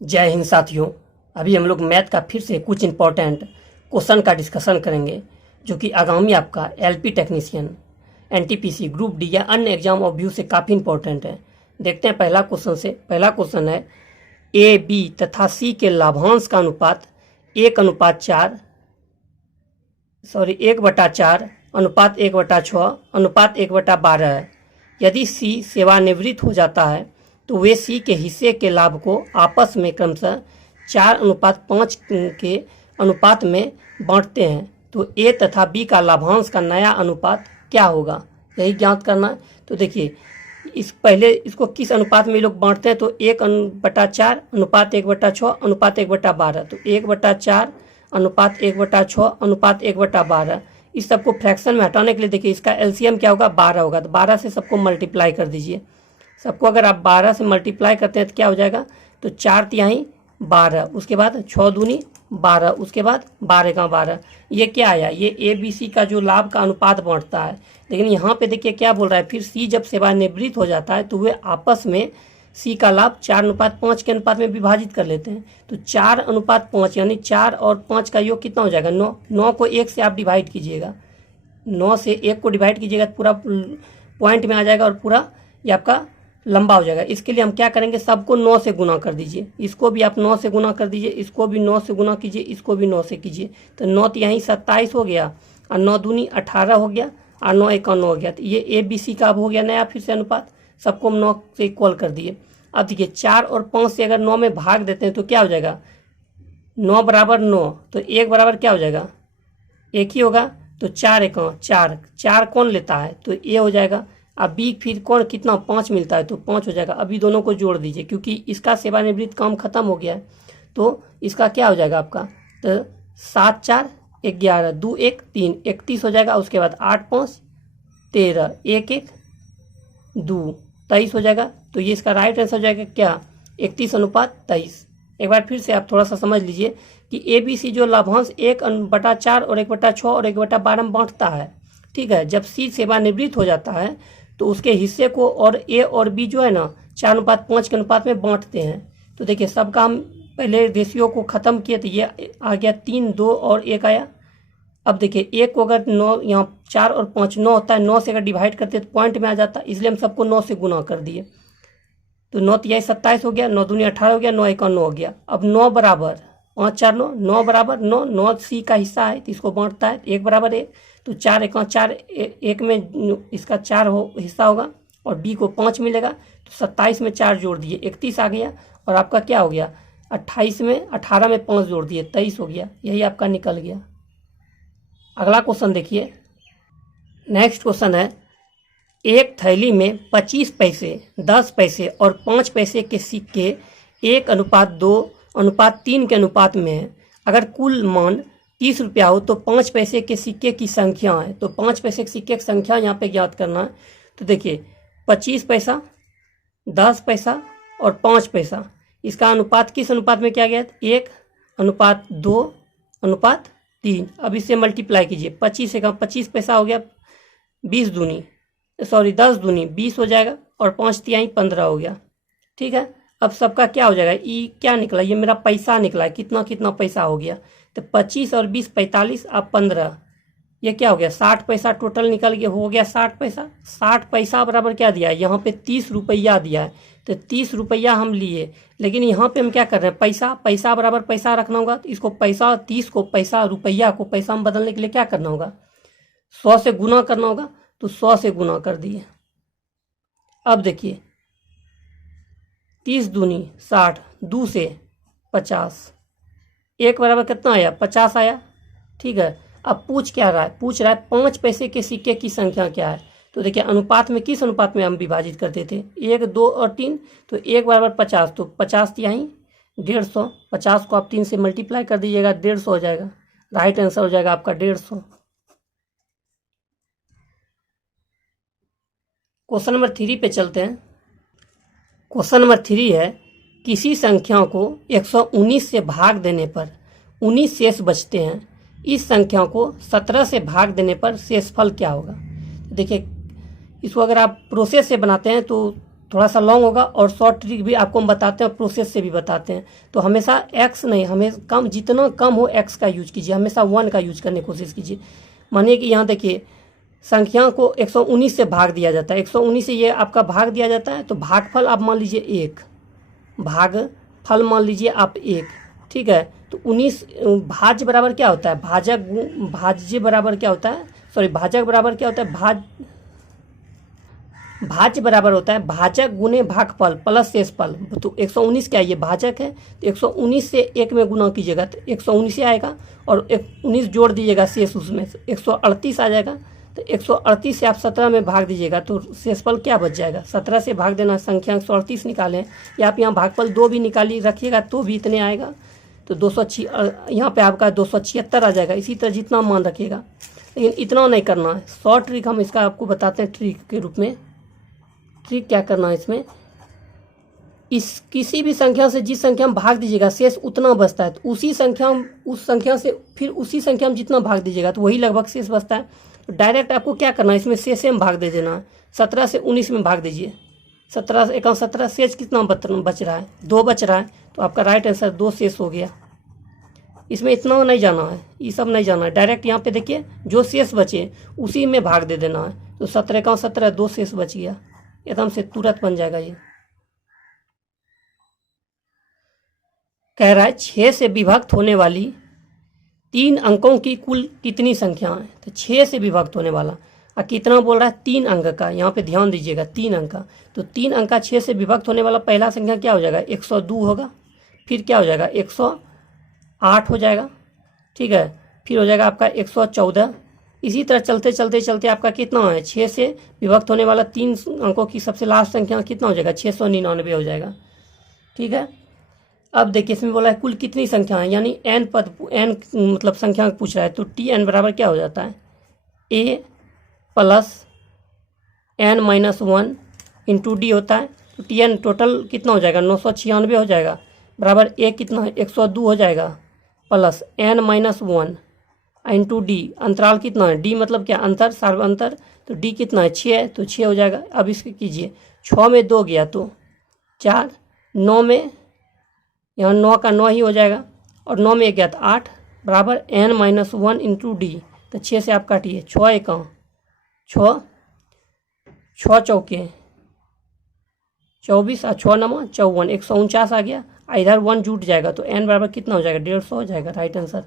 जय हिंद साथियों। अभी हम लोग मैथ का फिर से कुछ इंपॉर्टेंट क्वेश्चन का डिस्कशन करेंगे जो कि आगामी आपका LP technician, NTPC, group D या अन्य एग्जाम ऑफ व्यू से काफ़ी इंपॉर्टेंट है। देखते हैं पहला क्वेश्चन है ए बी तथा सी के लाभांश का अनुपात 1/4 अनुपात 1/6 अनुपात 1/12 है। यदि सी सेवानिवृत्त हो जाता है तो वे सी के हिस्से के लाभ को आपस में क्रमशः 4:5 के अनुपात में बांटते हैं। तो ए तथा बी का लाभांश का नया अनुपात क्या होगा, यही ज्ञात करना है। तो देखिए इसको किस अनुपात में लोग बांटते हैं, तो 1/4 अनुपात 1/6 अनुपात 1/12। तो 1/4 अनुपात 1/6 अनुपात 1/12। इस सबको फ्रैक्शन में हटाने के लिए देखिए इसका एलसीएम क्या होगा, 12 होगा। तो 12 से सबको मल्टीप्लाई कर दीजिए। सबको अगर आप 12 से मल्टीप्लाई करते हैं तो क्या हो जाएगा, तो 4×3 12, उसके बाद 6×2 12, उसके बाद 12×12। ये क्या आया, ये ए बी सी का जो लाभ का अनुपात बांटता है। लेकिन यहाँ पे देखिए क्या बोल रहा है, फिर सी जब सेवानिवृत्त हो जाता है तो वे आपस में सी का लाभ 4:5 के अनुपात में विभाजित कर लेते हैं। तो 4:5 यानी 4 और 5 का योग कितना हो जाएगा, 9। 9 को 1 से आप डिवाइड कीजिएगा, 9 से 1 को डिवाइड कीजिएगा तो पूरा पॉइंट में आ जाएगा और पूरा ये आपका लंबा हो जाएगा। इसके लिए हम क्या करेंगे, सबको 9 से गुना कर दीजिए। इसको भी आप 9 से गुना कर दीजिए, इसको भी 9 से गुना कीजिए, इसको भी 9 से कीजिए। तो 9 तो यहीं 27 हो गया और 9×2 18 हो गया और 9×1 9 हो गया। तो ये ए बी सी का अब हो गया नया फिर से अनुपात। सबको हम 9 से इक्वल कर दिए। अब देखिए 4 और 5 से अगर 9 में भाग देते हैं तो क्या हो जाएगा, 9 बराबर 9। तो 1 बराबर क्या हो जाएगा, 1 ही होगा। तो 4×1 4, 4 कौन लेता है, तो ये हो जाएगा। अब बी फिर कौन कितना 5 मिलता है तो 5 हो जाएगा। अभी दोनों को जोड़ दीजिए क्योंकि इसका सेवानिवृत्त काम खत्म हो गया है। तो इसका क्या हो जाएगा आपका, तो 7×4 11, 2×1 3, 31 हो जाएगा। उसके बाद 8×5 13, 1×1 2, 23 हो जाएगा। तो ये इसका राइट आंसर हो जाएगा क्या, 31:23। एक बार फिर से आप थोड़ा सा समझ लीजिए कि ए बी सी जो लाभांश 1/4 और 1/6 और 1/12 में बांटता है, ठीक है। जब सी सेवानिवृत्त हो जाता है तो उसके हिस्से को और ए और बी जो है ना 4:5 के अनुपात में बांटते हैं। तो देखिए सबका हम पहले रेशियो को ख़त्म किए तो ये आ गया 3 2 और 1 आया। अब देखिए 1 को अगर 9 यहाँ 4 और 5 9 होता है, 9 से अगर डिवाइड करते तो पॉइंट में आ जाता, इसलिए हम सबको 9 से गुना कर दिए। तो 9 यही 27 हो गया, 9×2 18 हो गया, 9×1 9 हो गया। अब 9 बराबर 5×4 9, 9 बराबर 9, 9 सी का हिस्सा है तो इसको बांटता है। 1 बराबर 1, तो 4×1 4, 1 में इसका 4 हिस्सा होगा और बी को 5 मिलेगा। तो 27 में 4 जोड़ दिए 31 आ गया। और आपका क्या हो गया, 28 में 18 में 5 जोड़ दिए 23 हो गया। यही आपका निकल गया। अगला क्वेश्चन देखिए, नेक्स्ट क्वेश्चन है, एक थैली में 25 पैसे, 10 पैसे और 5 पैसे के सिक्के 1:2:3 के अनुपात में है। अगर कुल मान 30 रुपया हो तो 5 पैसे के सिक्के की संख्या है। तो 5 पैसे के सिक्के की संख्या यहाँ पे ज्ञात करना है। तो देखिए 25 पैसा, 10 पैसा और 5 पैसा, इसका अनुपात किस अनुपात में क्या गया, 1:2:3। अब इससे मल्टीप्लाई कीजिए, 25 पैसा हो गया 10 दूनी 20 हो जाएगा और 5×3 15 हो गया, ठीक है। अब सबका क्या हो जाएगा, ई क्या निकला, ये मेरा पैसा निकला है, कितना कितना पैसा हो गया। तो 25 और 20 45, अब 15, ये क्या हो गया 60 पैसा टोटल निकल गया, हो गया 60 पैसा। 60 पैसा बराबर क्या दिया है, यहाँ पे 30 रुपया दिया है। तो 30 रुपया हम लिए, लेकिन यहाँ पे हम क्या कर रहे हैं, पैसा बराबर पैसा रखना होगा। तो इसको पैसा 30 को पैसा, रुपया को पैसा में बदलने के लिए क्या करना होगा, 100 से गुना करना होगा। तो 100 से गुना कर दिए। अब देखिए 30 दूनी 60, 2 से 50, 1 बराबर कितना आया, 50 आया, ठीक है। अब पूछ रहा है 5 पैसे के सिक्के की संख्या क्या है। तो देखिए अनुपात में किस अनुपात में हम विभाजित करते थे, 1 2 और 3। तो 1 बराबर 50, तो 50 यहीं 150, 50 को आप 3 से मल्टीप्लाई कर दीजिएगा, 150 हो जाएगा। राइट आंसर हो जाएगा आपका 150। क्वेश्चन नंबर 3 पे चलते हैं। क्वेश्चन नंबर 3 है, किसी संख्या को 119 से भाग देने पर 19 शेष बचते हैं। इस संख्या को 17 से भाग देने पर शेषफल क्या होगा। देखिए इसको अगर आप प्रोसेस से बनाते हैं तो थोड़ा सा लॉन्ग होगा और शॉर्ट ट्रिक भी आपको हम बताते हैं, प्रोसेस से भी बताते हैं। तो हमेशा एक्स नहीं, हमें कम, जितना कम हो एक्स का यूज कीजिए, हमेशा 1 का यूज करने की कोशिश कीजिए। मानिए कि यहाँ देखिए संख्या को 119 से भाग दिया जाता है, 119 से ये आपका भाग दिया जाता है, तो भागफल आप मान लीजिए 1, भागफल मान लीजिए आप 1, ठीक है। तो 19 भाज्य बराबर क्या होता है, भाज्य बराबर क्या होता है, सॉरी भाजक बराबर क्या होता है, भाज्य बराबर होता है भाजक गुने भागफल प्लस शेषफल। तो 119 क्या है, ये भाजक है, तो 119 से 1 में गुना कीजिएगा तो 119 से आएगा, और 19 जोड़ दीजिएगा शेष, उसमें 138 आ जाएगा। तो 138 से आप 17 में भाग दीजिएगा तो शेषफल क्या बच जाएगा, 17 से भाग देना, संख्या 138 निकालें, या आप यहाँ भागफल 2 भी निकाली रखिएगा तो भी इतने आएगा। तो 206 यहाँ पे आपका 276 आ जाएगा। इसी तरह जितना मान रखिएगा, लेकिन इतना नहीं करना है। शॉर्ट ट्रिक हम इसका आपको बताते हैं ट्रिक के रूप में। ट्रिक क्या करना है इसमें, इस किसी भी संख्या से जिस संख्या में भाग दीजिएगा शेष उतना बचता है, तो उसी संख्या उस संख्या से फिर उसी संख्या में जितना भाग दीजिएगा तो वही लगभग शेष बचता है। तो डायरेक्ट आपको क्या करना है, इसमें शेष में भाग दे देना है। 17 से 19 में भाग दीजिए, 17 से 1 17, शेष कितना बच रहा है, 2 बच रहा है, तो आपका राइट आंसर 2 शेष हो गया। इसमें इतना नहीं जाना है, ये सब नहीं जाना है, डायरेक्ट यहाँ पे देखिए जो शेष बचे उसी में भाग दे देना है। तो 17 1 17, 2 शेष बच गया, एकदम से तुरंत बन जाएगा। ये कह रहा है 6 से विभक्त होने वाली 3 अंकों की कुल कितनी संख्या है। तो 6 से विभक्त होने वाला और कितना बोल रहा है, 3 अंक का। यहाँ पे ध्यान दीजिएगा, 3 अंक का। तो 3 अंक का 6 से विभक्त होने वाला पहला संख्या क्या हो जाएगा, 102 होगा। फिर क्या हो जाएगा, 108 हो जाएगा, ठीक है। फिर हो जाएगा आपका 114। इसी तरह चलते चलते चलते आपका कितना है, 6 से विभक्त होने वाला 3 अंकों की सबसे लास्ट संख्या कितना हो जाएगा, 699 हो जाएगा, ठीक है। अब देखिए इसमें बोला है कुल कितनी संख्या है, यानी n पद, n मतलब संख्या पूछ रहा है। तो Tn बराबर क्या हो जाता है, a plus n minus 1 into D होता है। तो Tn टोटल कितना हो जाएगा, 996 हो जाएगा, बराबर a कितना है, 102 हो जाएगा, plus n minus 1 into D, अंतराल कितना है, डी मतलब क्या, अंतर, सार्व अंतर। तो डी कितना है, 6 है, तो 6 हो जाएगा। अब इसके कीजिए, 6 में 2 गया तो 4, 9 में, यहाँ 9 का 9 ही हो जाएगा, और 9 में 1 गया तो 8, बराबर n माइनस 1 इंटू डी। तो 6 से आप काटिए, 6 1 6, 6 चौके 24 और 6 9 54, 149 आ गया। इधर 1 जुट जाएगा तो n बराबर कितना हो जाएगा, 150 हो जाएगा, राइट आंसर।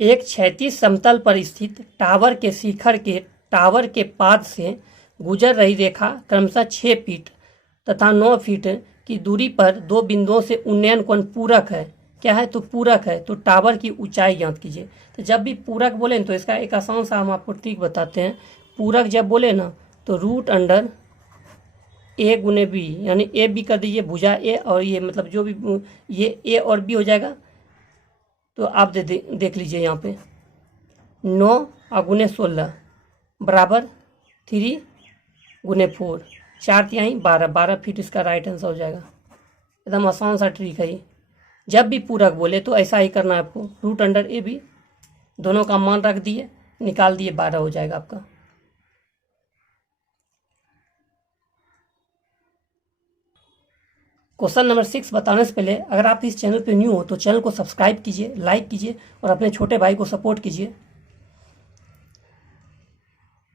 एक क्षैतिज समतल पर स्थित टावर के शिखर के टावर के पाद से गुजर रही रेखा क्रमशः 6 फीट तथा 9 फीट की दूरी पर 2 बिंदुओं से उन्नयन कोण पूरक है। क्या है, तो पूरक है। तो टावर की ऊंचाई ज्ञात कीजिए। तो जब भी पूरक बोले तो इसका एक आसान सा हम आपको ट्रिक बताते हैं। पूरक जब बोले ना तो रूट अंडर a गुने बी, यानी ए बी कर दीजिए, भुजा ए, और ये मतलब जो भी ये ए और बी हो जाएगा। तो आप देख लीजिए यहाँ पे 9 और गुने 16 बराबर 3 गुने 4, 4 तिहाई 12, 12 फीट इसका राइट आंसर हो जाएगा। एकदम आसान सा ट्रिक है ये। जब भी पूरक बोले तो ऐसा ही करना है आपको, रूट अंडर ए बी दोनों का मान रख दिए, निकाल दिए, 12 हो जाएगा आपका। क्वेश्चन नंबर 6 बताने से पहले अगर आप इस चैनल पे न्यू हो तो चैनल को सब्सक्राइब कीजिए, लाइक कीजिए और अपने छोटे भाई को सपोर्ट कीजिए।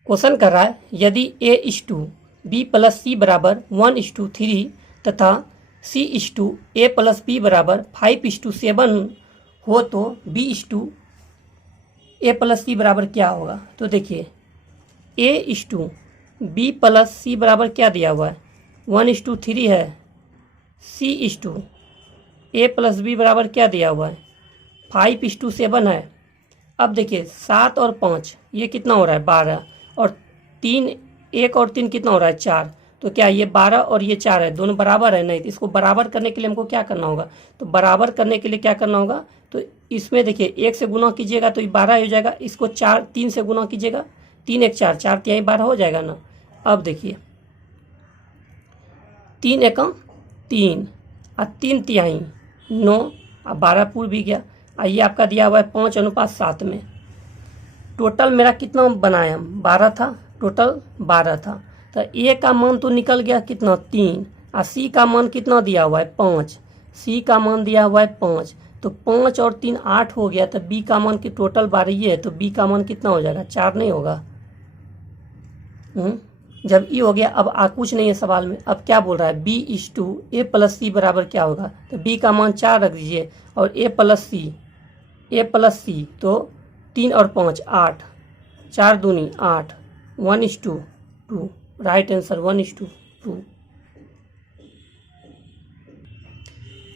क्वेश्चन कर रहा है यदि a:b प्लस सी बराबर 1:3 तथा c:a प्लस b बराबर 5:7 हो तो b:a प्लस सी बराबर क्या होगा। तो देखिए a:b प्लस सी बराबर क्या दिया हुआ है, 1:3 है। c:a प्लस b बराबर क्या दिया हुआ है, 5:7 है। अब देखिए 7 और 5 ये कितना हो रहा है, 12, और 3, 1 और 3 कितना हो रहा है, 4। तो क्या ये 12 और ये 4 है, दोनों बराबर है, नहीं। तो इसको बराबर करने के लिए हमको क्या करना होगा, तो बराबर करने के लिए क्या करना होगा, तो इसमें देखिए 1 से गुना कीजिएगा तो ये 12 हो जाएगा। इसको 3 से गुना कीजिएगा, 3 1 4, 4 तिहाई 12 हो जाएगा ना। अब देखिए 3 1 3 और 3 तिहाई 9 और 12 पूर्व भी गया। आइए आपका दिया हुआ है 5:7 में। टोटल मेरा कितना बनाया, 12 था, टोटल 12 था। तो ए का मान तो निकल गया कितना, 3, और सी का मान कितना दिया हुआ है, 5। सी का मान दिया हुआ है 5, तो 5 और 3 8 हो गया। तो बी का मान की टोटल 12 ही है, तो बी का मान कितना हो जाएगा, 4 नहीं होगा। जब ई हो गया, अब कुछ नहीं है सवाल में। अब क्या बोल रहा है, B is two A plus C बराबर क्या होगा, तो बी का मान 4 रख दीजिए और ए प्लस सी तो 3 और 5 8, 4 दूनी 8, 1:2, राइट आंसर 1:2।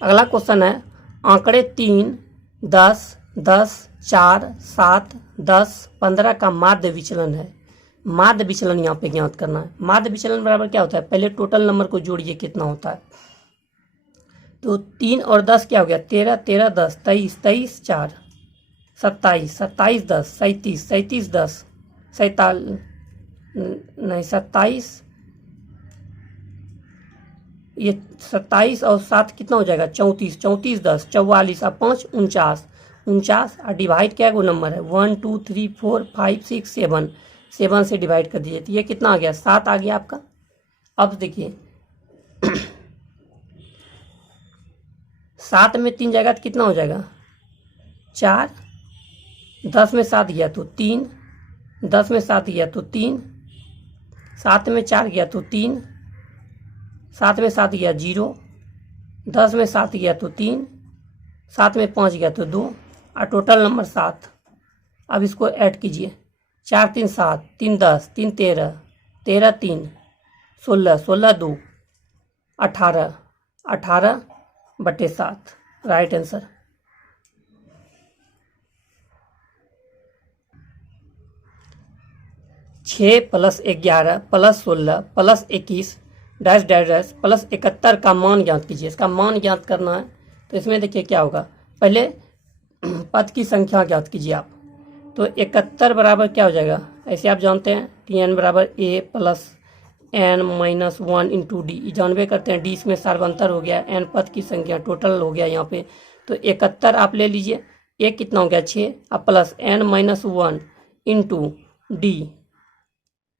अगला क्वेश्चन है, आंकड़े 3, 10, 10, 4, 7, 10, 15 का माध्य विचलन है। माध्य विचलन यहाँ पे ज्ञात करना है। माध्य विचलन बराबर क्या होता है, पहले टोटल नंबर को जोड़िए कितना होता है। तो 3 और 10 क्या हो गया, 13, 13, 10, 23, 23, 4, 27, 27, 10, 37, 37, 10, 47, नहीं 27, ये 27 और 7 कितना हो जाएगा, 34, 34, 10, 44 और 5 49, 49 और डिवाइड क्या गो नंबर है, 1 2 3 4 5 6 7, 7 से डिवाइड कर दीजिए। तो ये कितना आ गया, 7 आ गया आपका। अब देखिए 7 में 3 जाएगा तो कितना हो जाएगा, 4, 10 में 7 गया तो 3, 10 में 7 गया तो 3, 7 में 4 गया तो 3, 7 में 7 गया 0, 10 में 7 गया तो 3, 7 में 5 गया तो 2, और टोटल नंबर 7। अब इसको ऐड कीजिए, 4 3 7, 3 10, 3 13, 13 3 16, 16 2 18, 18/7, राइट आंसर। छः plus 11 plus 16 plus 21 dash dash dash plus 71 का मान ज्ञात कीजिए। इसका मान ज्ञात करना है, तो इसमें देखिए क्या होगा, पहले पद की संख्या ज्ञात कीजिए आप। तो 71 बराबर क्या हो जाएगा, ऐसे आप जानते हैं Tn बराबर a plus n-1 into D, जानवे करते हैं डी इसमें सार्वंतर हो गया, n पद की संख्या टोटल हो गया यहाँ पे। तो 71 आप ले लीजिए, a कितना हो गया 6, अब प्लस n-1 इंटू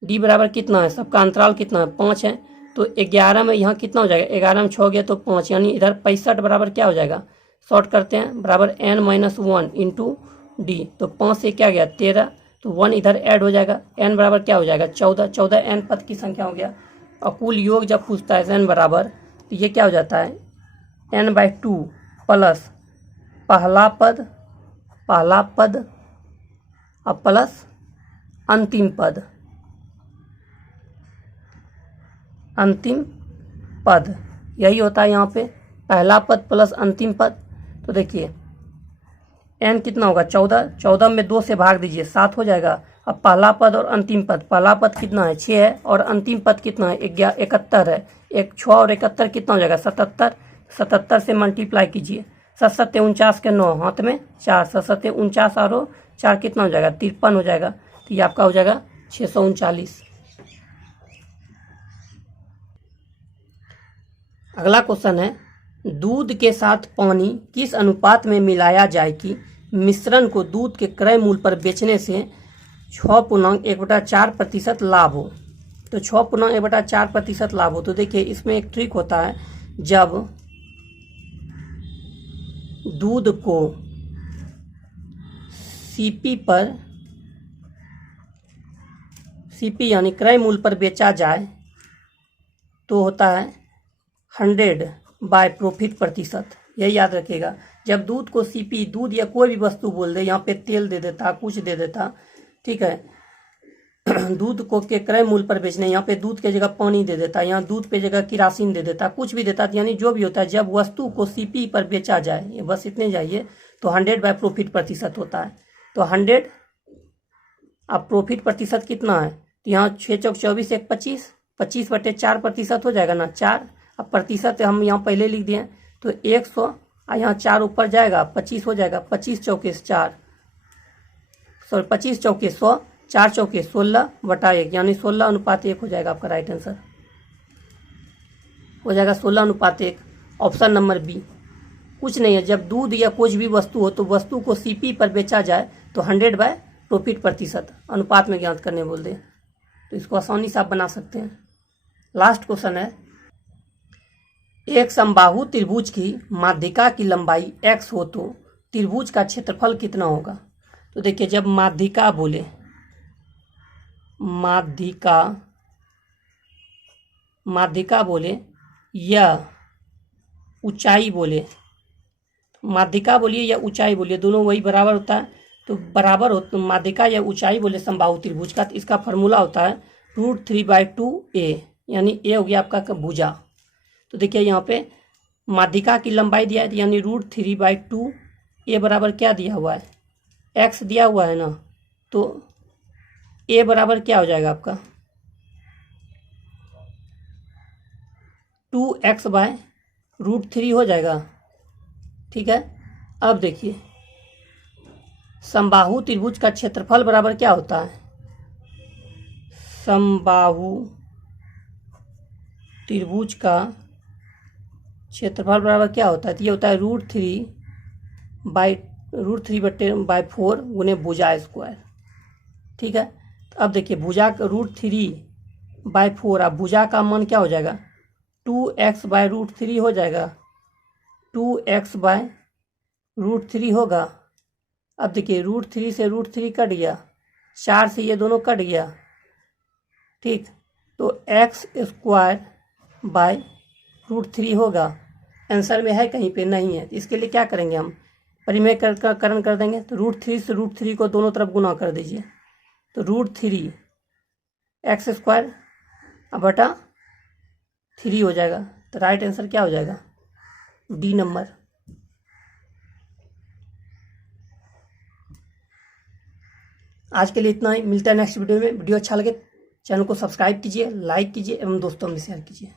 डी बराबर कितना है, सबका अंतराल कितना है 5 है। तो 11 में यहाँ कितना हो जाएगा, 11 में 6 गया तो 5, यानी इधर 65 बराबर क्या हो जाएगा, शॉर्ट करते हैं, बराबर n-1 इंटू डी। तो 5 से क्या गया 13, तो 1 इधर ऐड हो जाएगा, n बराबर क्या हो जाएगा 14, 14 n पद की संख्या हो गया। और कुल योग जब पूछता है n बराबर, तो ये क्या हो जाता है n/2 प्लस पहला पद और प्लस अंतिम पद, यही होता है यहाँ पे, पहला पद प्लस अंतिम पद। तो देखिए n कितना होगा 14, 14 में 2 से भाग दीजिए 7 हो जाएगा। अब पहला पद और अंतिम पद, पहला पद कितना है 6 है और अंतिम पद कितना है 71 है, 6 और 71 कितना हो जाएगा 77, 77 से मल्टीप्लाई कीजिए, 7 49 के 9 हाथ में 4, 7 49 और 4 कितना हो जाएगा 53 हो जाएगा। तो ये आपका हो जाएगा 639। अगला क्वेश्चन है, दूध के साथ पानी किस अनुपात में मिलाया जाए कि मिश्रण को दूध के क्रय मूल्य पर बेचने से 6.1/4% लाभ हो। तो 6.1/4% लाभ हो। तो देखिए इसमें एक ट्रिक होता है, जब दूध को सीपी यानी क्रय मूल्य पर बेचा जाए तो होता है 100 बाय प्रॉफिट प्रतिशत। यही याद रखिएगा, जब दूध को सीपी, दूध या कोई भी वस्तु बोल दे, यहाँ पे तेल दे देता, कुछ दे देता, ठीक है दूध को के क्रय मूल्य पर बेचने, यहाँ पे दूध के जगह पानी दे देता, यहाँ दूध पे जगह किरासिन दे देता, कुछ भी देता, यानी जो भी होता है, जब वस्तु को सीपी पर बेचा जाए, ये बस इतने जाइए, तो 100 बाय प्रॉफिट प्रतिशत होता है। तो 100 अब प्रॉफिट प्रतिशत कितना है, तो यहाँ 6 चौक 24 1 25, 25/4% हो जाएगा ना, 4। अब प्रतिशत हम यहाँ पहले लिख दिए, तो 100 यहाँ 4 ऊपर जाएगा 25 हो जाएगा, 25 चौके 4, सॉरी 25 चौके 100, 4 चौके 16/1, यानी 16:1 हो जाएगा आपका राइट आंसर, हो जाएगा 16:1, ऑप्शन नंबर बी। कुछ नहीं है। जब दूध या कुछ भी वस्तु हो तो वस्तु को सीपी पर बेचा जाए तो 100 बाय प्रॉफिट प्रतिशत अनुपात में ज्ञात करने बोल दे, तो इसको आसानी से आप बना सकते हैं। लास्ट क्वेश्चन है, एक समबाहु त्रिभुज की माध्यिका की लंबाई x हो तो त्रिभुज का क्षेत्रफल कितना होगा। तो देखिए, जब माध्यिका बोले, माध्यिका बोले या ऊंचाई बोले, माध्यिका बोलिए या ऊंचाई बोलिए, दोनों वही बराबर होता है। तो बराबर हो तो माध्यिका या ऊंचाई बोले समबाहु त्रिभुज का, तो इसका फॉर्मूला होता है √3/2a, यानी a हो गया आपका भुजा। तो देखिए यहाँ पे माध्यिका की लंबाई दिया है, यानी √3/2, a बराबर क्या दिया हुआ है, x दिया हुआ है ना, तो a बराबर क्या हो जाएगा आपका 2x/√3 हो जाएगा। ठीक है। अब देखिए, समबाहु त्रिभुज का क्षेत्रफल बराबर क्या होता है, समबाहु त्रिभुज का क्षेत्रफल बराबर क्या होता है, तो ये होता है √3/4 गुने भुजा स्क्वायर। ठीक है। तो अब देखिए, भुजा का √3/4, अब भुजा का मान क्या हो जाएगा 2x/√3 हो जाएगा, 2x/√3 होगा। अब देखिए, √3 से √3 कट गया, 4 से ये दोनों कट गया। ठीक, तो x²/√3 होगा। आंसर में है कहीं पे नहीं है, इसके लिए क्या करेंगे हम, परिमेयकरण कर देंगे। तो √3 से √3 को दोनों तरफ गुना कर दीजिए, तो √3 x² बटा 3 हो जाएगा। तो राइट आंसर क्या हो जाएगा, डी नंबर। आज के लिए इतना ही, मिलता है नेक्स्ट वीडियो में। वीडियो अच्छा लगे चैनल को सब्सक्राइब कीजिए, लाइक कीजिए एवं दोस्तों में शेयर कीजिए।